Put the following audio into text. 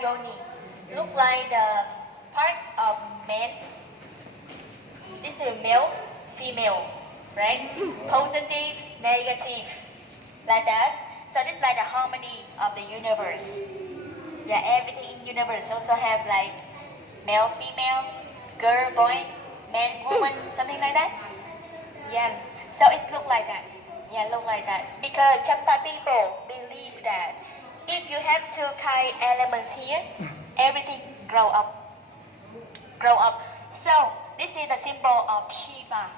yoni. Look like the part of man. This is male, female, right? Positive, negative, like that. So this is like the harmony of the universe. Yeah, everything in universe also have like male, female, girl, boy, man, woman, something like that. Yeah. So it look like that. Yeah, look like that. Because Champa people believe that if you have two kind elements here, everything grow up. Grow up. So this is the symbol of Shiva.